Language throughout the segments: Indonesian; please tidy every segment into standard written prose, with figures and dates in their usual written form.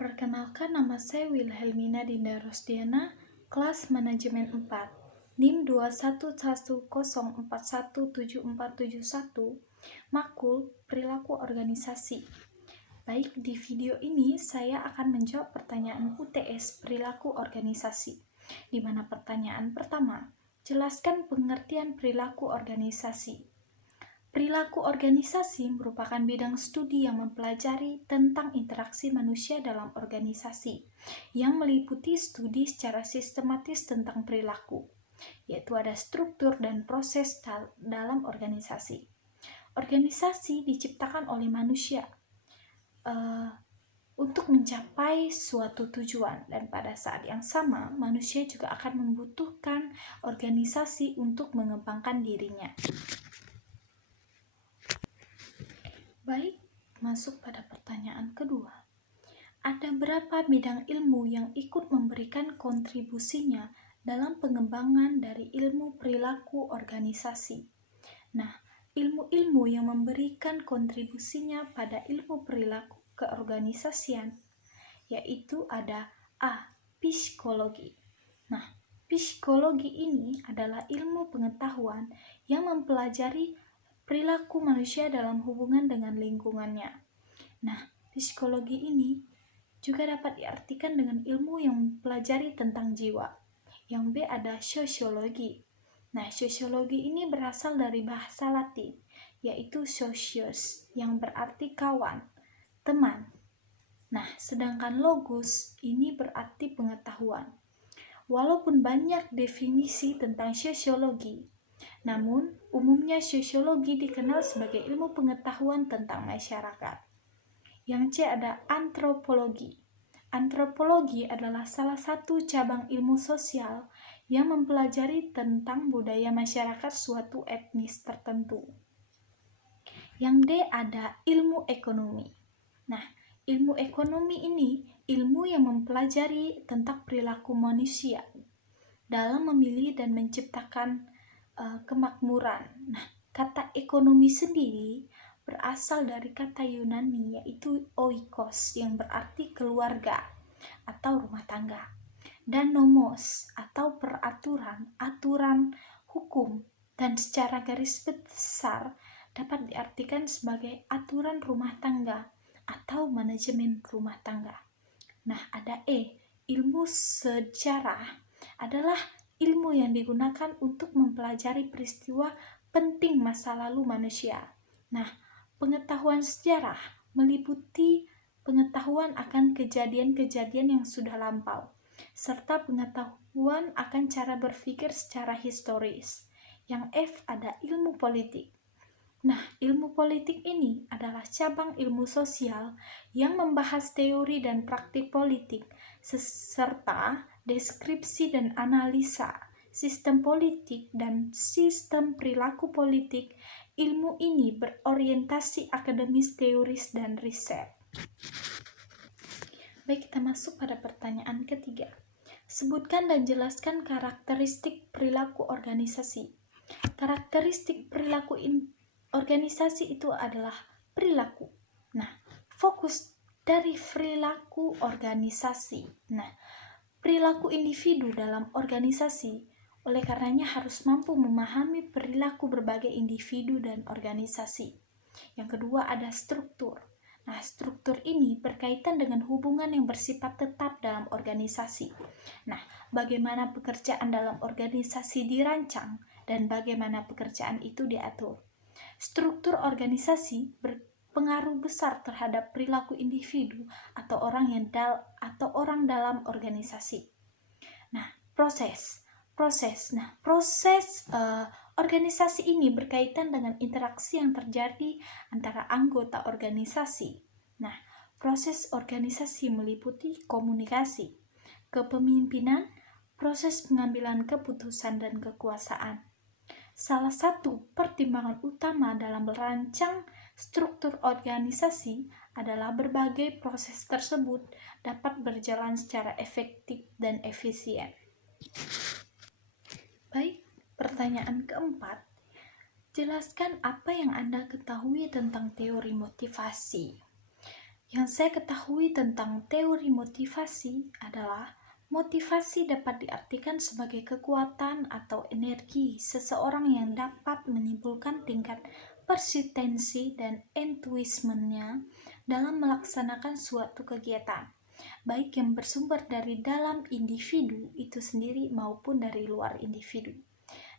Perkenalkan, nama saya Wilhelmina Dinda Rosdiana, kelas manajemen 4, NIM 21104174771, makul perilaku organisasi. Baik, di video ini saya akan menjawab pertanyaan UTS perilaku organisasi, di mana pertanyaan pertama, jelaskan pengertian perilaku organisasi. Perilaku organisasi merupakan bidang studi yang mempelajari tentang interaksi manusia dalam organisasi, yang meliputi studi secara sistematis tentang perilaku, yaitu ada struktur dan proses dalam organisasi. Organisasi diciptakan oleh manusia untuk mencapai suatu tujuan, dan pada saat yang sama manusia juga akan membutuhkan organisasi untuk mengembangkan dirinya. Baik, masuk pada pertanyaan kedua. Ada berapa bidang ilmu yang ikut memberikan kontribusinya dalam pengembangan dari ilmu perilaku organisasi? Nah, ilmu-ilmu yang memberikan kontribusinya pada ilmu perilaku keorganisasian yaitu ada A. Psikologi. Nah, psikologi ini adalah ilmu pengetahuan yang mempelajari perilaku manusia dalam hubungan dengan lingkungannya. Nah, psikologi ini juga dapat diartikan dengan ilmu yang mempelajari tentang jiwa. Yang B ada sosiologi. Nah, sosiologi ini berasal dari bahasa Latin, yaitu socius, yang berarti kawan, teman. Nah, sedangkan logos ini berarti pengetahuan. Walaupun banyak definisi tentang sosiologi, namun umumnya sosiologi dikenal sebagai ilmu pengetahuan tentang masyarakat. Yang C ada antropologi. Antropologi adalah salah satu cabang ilmu sosial yang mempelajari tentang budaya masyarakat suatu etnis tertentu. Yang D ada ilmu ekonomi. Nah, ilmu ekonomi ini ilmu yang mempelajari tentang perilaku manusia dalam memilih dan menciptakan kemakmuran. Nah, kata ekonomi sendiri berasal dari kata Yunani yaitu oikos yang berarti keluarga atau rumah tangga, dan nomos atau peraturan, aturan hukum, dan secara garis besar dapat diartikan sebagai aturan rumah tangga atau manajemen rumah tangga. Nah, ada E, ilmu sejarah adalah ilmu yang digunakan untuk mempelajari peristiwa penting masa lalu manusia. Nah, pengetahuan sejarah meliputi pengetahuan akan kejadian-kejadian yang sudah lampau, serta pengetahuan akan cara berpikir secara historis. Yang F ada ilmu politik. Nah, ilmu politik ini adalah cabang ilmu sosial yang membahas teori dan praktik politik, serta deskripsi dan analisa sistem politik dan sistem perilaku politik. Ilmu ini berorientasi akademis, teoris, dan riset. Baik, kita masuk pada pertanyaan ketiga. Sebutkan dan jelaskan karakteristik perilaku organisasi. Karakteristik perilaku organisasi itu adalah perilaku. Nah, fokus dari perilaku organisasi. Nah, perilaku individu dalam organisasi, oleh karenanya harus mampu memahami perilaku berbagai individu dan organisasi. Yang kedua ada struktur. Nah, struktur ini berkaitan dengan hubungan yang bersifat tetap dalam organisasi. Nah, bagaimana pekerjaan dalam organisasi dirancang dan bagaimana pekerjaan itu diatur. Struktur organisasi berpengaruh besar terhadap perilaku individu atau orang dalam organisasi. Nah, proses organisasi ini berkaitan dengan interaksi yang terjadi antara anggota organisasi. Nah, proses organisasi meliputi komunikasi, kepemimpinan, proses pengambilan keputusan, dan kekuasaan. Salah satu pertimbangan utama dalam merancang struktur organisasi adalah berbagai proses tersebut dapat berjalan secara efektif dan efisien. Baik, pertanyaan keempat. Jelaskan apa yang Anda ketahui tentang teori motivasi. Yang saya ketahui tentang teori motivasi adalah motivasi dapat diartikan sebagai kekuatan atau energi seseorang yang dapat menimbulkan tingkat persistensi dan entusiasmenya dalam melaksanakan suatu kegiatan, baik yang bersumber dari dalam individu itu sendiri maupun dari luar individu.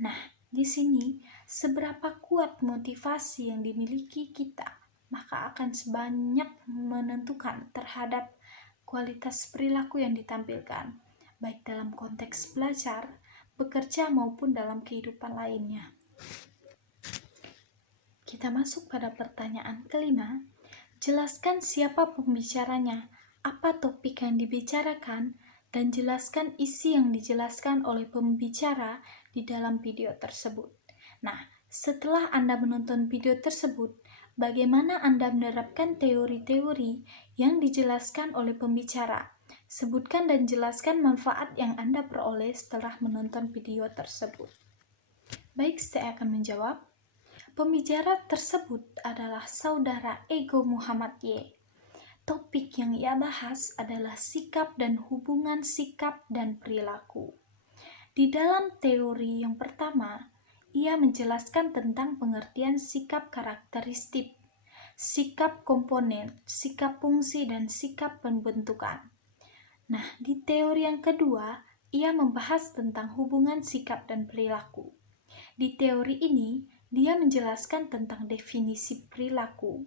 Nah, di sini seberapa kuat motivasi yang dimiliki kita, maka akan sebanyak menentukan terhadap kualitas perilaku yang ditampilkan, baik dalam konteks belajar, bekerja maupun dalam kehidupan lainnya. Kita masuk pada pertanyaan kelima. Jelaskan siapa pembicaranya, apa topik yang dibicarakan, dan jelaskan isi yang dijelaskan oleh pembicara di dalam video tersebut. Nah, setelah Anda menonton video tersebut, bagaimana Anda menerapkan teori-teori yang dijelaskan oleh pembicara? Sebutkan dan jelaskan manfaat yang Anda peroleh setelah menonton video tersebut. Baik, saya akan menjawab. Pembicara tersebut adalah saudara Ego Muhammad Y. Topik yang ia bahas adalah sikap dan hubungan sikap dan perilaku. Di dalam teori yang pertama, ia menjelaskan tentang pengertian sikap karakteristik, sikap komponen, sikap fungsi, dan sikap pembentukan. Nah, di teori yang kedua, ia membahas tentang hubungan sikap dan perilaku. Di teori ini, dia menjelaskan tentang definisi perilaku.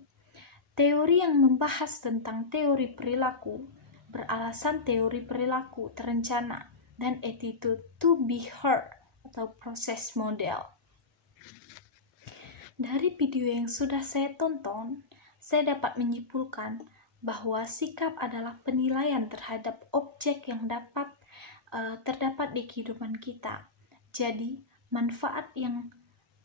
Teori yang membahas tentang teori perilaku beralasan teori perilaku terencana dan attitude to be heard atau proses model. Dari video yang sudah saya tonton, saya dapat menyimpulkan bahwa sikap adalah penilaian terhadap objek yang terdapat di kehidupan kita. Jadi, manfaat yang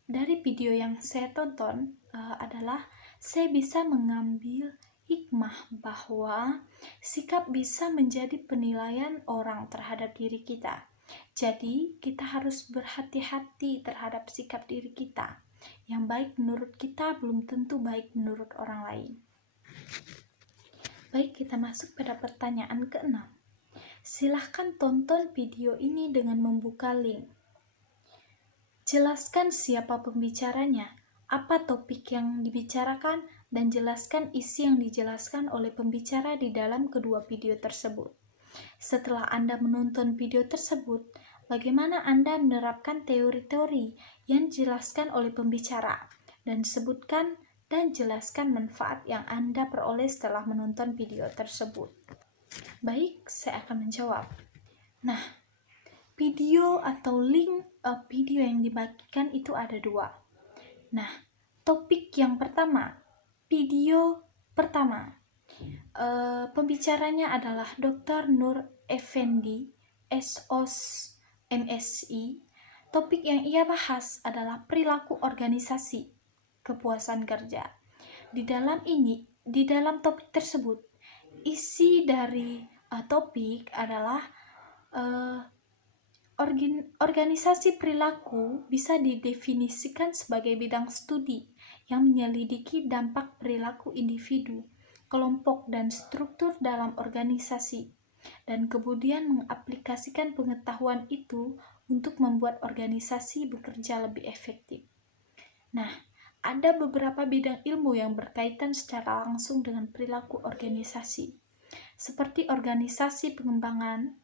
dari video yang saya tonton adalah saya bisa mengambil hikmah bahwa sikap bisa menjadi penilaian orang terhadap diri kita. Jadi, kita harus berhati-hati terhadap sikap diri kita. Yang baik menurut kita belum tentu baik menurut orang lain. Baik, kita masuk pada pertanyaan ke-6. Silahkan tonton video ini dengan membuka link. Jelaskan siapa pembicaranya, apa topik yang dibicarakan, dan jelaskan isi yang dijelaskan oleh pembicara di dalam kedua video tersebut. Setelah Anda menonton video tersebut, bagaimana Anda menerapkan teori-teori yang dijelaskan oleh pembicara, dan sebutkan dan jelaskan manfaat yang Anda peroleh setelah menonton video tersebut. Baik, saya akan menjawab. Nah, video atau link video yang dibagikan itu ada 2. Nah, topik yang pertama, video pertama, pembicaranya adalah Dr. Nur Effendi, SOS MSI. Topik yang ia bahas adalah perilaku organisasi, kepuasan kerja. Di dalam topik tersebut, isi dari topik adalah organisasi perilaku bisa didefinisikan sebagai bidang studi yang menyelidiki dampak perilaku individu, kelompok, dan struktur dalam organisasi, dan kemudian mengaplikasikan pengetahuan itu untuk membuat organisasi bekerja lebih efektif. Nah, ada beberapa bidang ilmu yang berkaitan secara langsung dengan perilaku organisasi, seperti organisasi pengembangan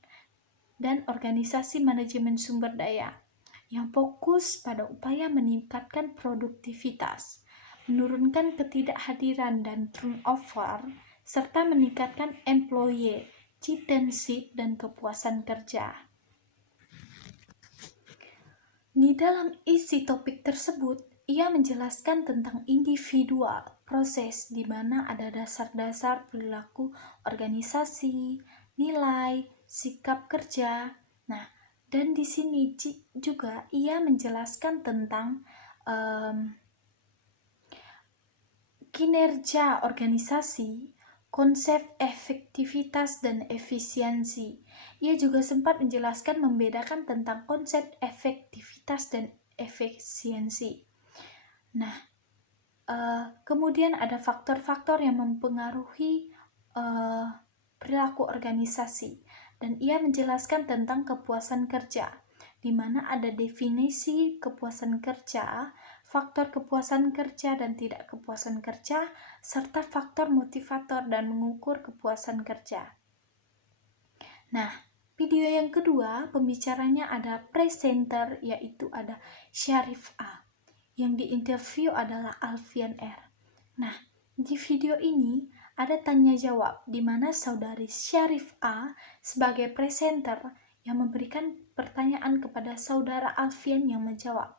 dan organisasi manajemen sumber daya, yang fokus pada upaya meningkatkan produktivitas, menurunkan ketidakhadiran dan turnover, serta meningkatkan employee citizenship dan kepuasan kerja. Di dalam isi topik tersebut, ia menjelaskan tentang individual proses di mana ada dasar-dasar perilaku organisasi, nilai, sikap kerja. Nah, dan di sini juga ia menjelaskan tentang kinerja organisasi, konsep efektivitas dan efisiensi. Ia juga sempat menjelaskan membedakan tentang konsep efektivitas dan efisiensi. Nah, kemudian ada faktor-faktor yang mempengaruhi perilaku organisasi, dan ia menjelaskan tentang kepuasan kerja, di mana ada definisi kepuasan kerja, faktor kepuasan kerja dan tidak kepuasan kerja, serta faktor motivator dan mengukur kepuasan kerja. Nah, video yang kedua pembicaranya ada presenter, yaitu ada Syarif A. Yang diinterview adalah Alfian R. Nah, di video ini ada tanya jawab di mana saudari Syarif A sebagai presenter yang memberikan pertanyaan kepada saudara Alfian yang menjawab.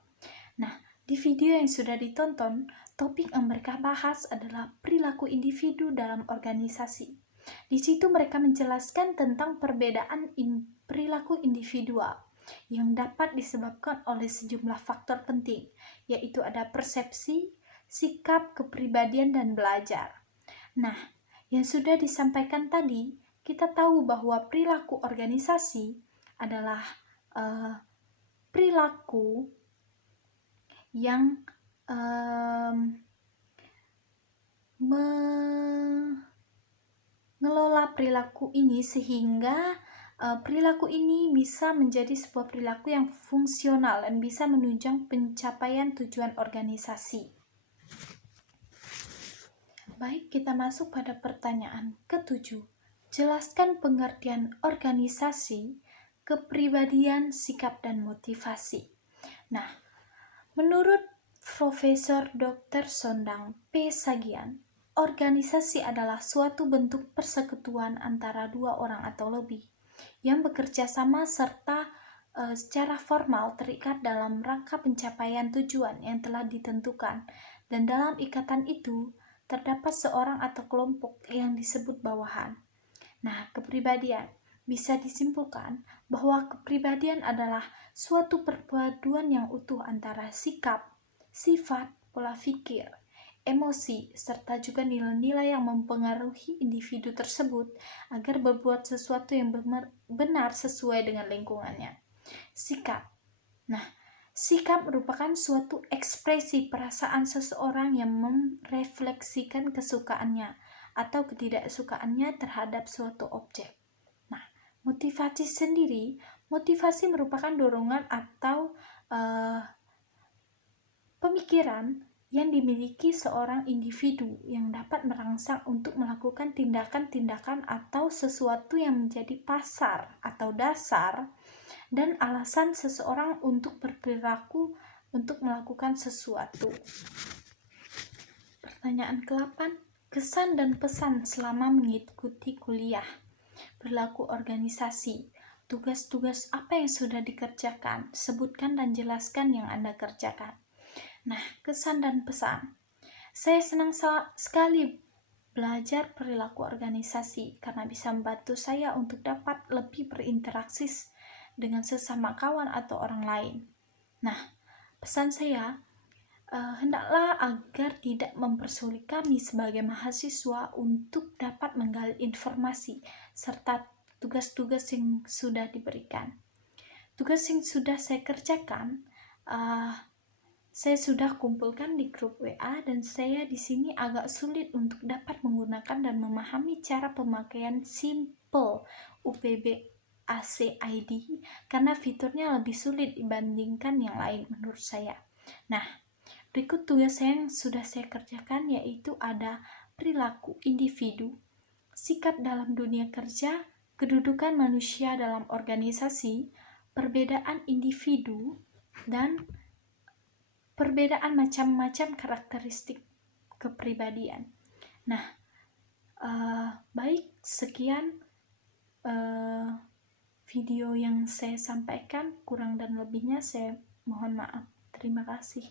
Nah, di video yang sudah ditonton, topik yang mereka bahas adalah perilaku individu dalam organisasi. Di situ mereka menjelaskan tentang perbedaan perilaku individual yang dapat disebabkan oleh sejumlah faktor penting, yaitu ada persepsi, sikap, kepribadian, dan belajar. Nah, yang sudah disampaikan tadi, kita tahu bahwa perilaku organisasi adalah perilaku yang mengelola perilaku ini sehingga perilaku ini bisa menjadi sebuah perilaku yang fungsional dan bisa menunjang pencapaian tujuan organisasi. Baik, kita masuk pada pertanyaan ke-7. Jelaskan pengertian organisasi, kepribadian, sikap, dan motivasi. Nah, menurut Profesor Dr. Sondang P. Sagian, organisasi adalah suatu bentuk persekutuan antara dua orang atau lebih yang bekerja sama serta secara formal terikat dalam rangka pencapaian tujuan yang telah ditentukan, dan dalam ikatan itu terdapat seorang atau kelompok yang disebut bawahan. Nah, kepribadian bisa disimpulkan bahwa kepribadian adalah suatu perpaduan yang utuh antara sikap, sifat, pola pikir, emosi, serta juga nilai-nilai yang mempengaruhi individu tersebut agar berbuat sesuatu yang benar sesuai dengan lingkungannya. Sikap. Nah, sikap merupakan suatu ekspresi perasaan seseorang yang merefleksikan kesukaannya atau ketidaksukaannya terhadap suatu objek. Nah, motivasi sendiri, motivasi merupakan dorongan atau pemikiran yang dimiliki seorang individu yang dapat merangsang untuk melakukan tindakan-tindakan atau sesuatu yang menjadi pasar atau dasar dan alasan seseorang untuk berperilaku untuk melakukan sesuatu. Pertanyaan ke-8, kesan dan pesan selama mengikuti kuliah. Perilaku organisasi, tugas-tugas apa yang sudah dikerjakan, sebutkan dan jelaskan yang Anda kerjakan. Nah, kesan dan pesan. Saya senang sekali belajar perilaku organisasi karena bisa membantu saya untuk dapat lebih berinteraksi dengan sesama kawan atau orang lain. Nah, pesan saya, hendaklah agar tidak mempersulit kami sebagai mahasiswa untuk dapat menggali informasi serta tugas-tugas yang sudah diberikan. Tugas yang sudah saya kerjakan, saya sudah kumpulkan di grup WA, dan saya di sini agak sulit untuk dapat menggunakan dan memahami cara pemakaian Simple UPBAC-ID karena fiturnya lebih sulit dibandingkan yang lain menurut saya. Nah, berikut tugas yang sudah saya kerjakan, yaitu ada perilaku individu, sikap dalam dunia kerja, kedudukan manusia dalam organisasi, perbedaan individu, dan perbedaan macam-macam karakteristik kepribadian. Nah, baik, sekian video yang saya sampaikan. Kurang dan lebihnya saya mohon maaf. Terima kasih.